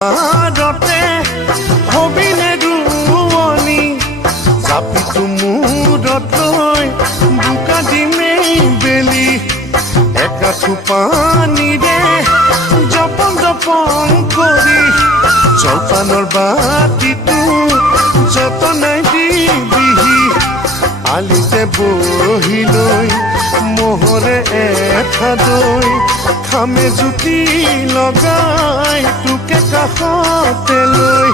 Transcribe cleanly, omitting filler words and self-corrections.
আৰতে হবিনে ৰুৱনি জাপিটো মূৰত লৈ বোকা দিমেই বেলি একাঠু পানীৰে জপন জপন কৰি জলপানৰ বাতিটো যতনাই দিবিহি আলিতে বহি লৈ মোহৰে এঠাদৈ খামে জুতি লগাই তোকে কাষতে লৈ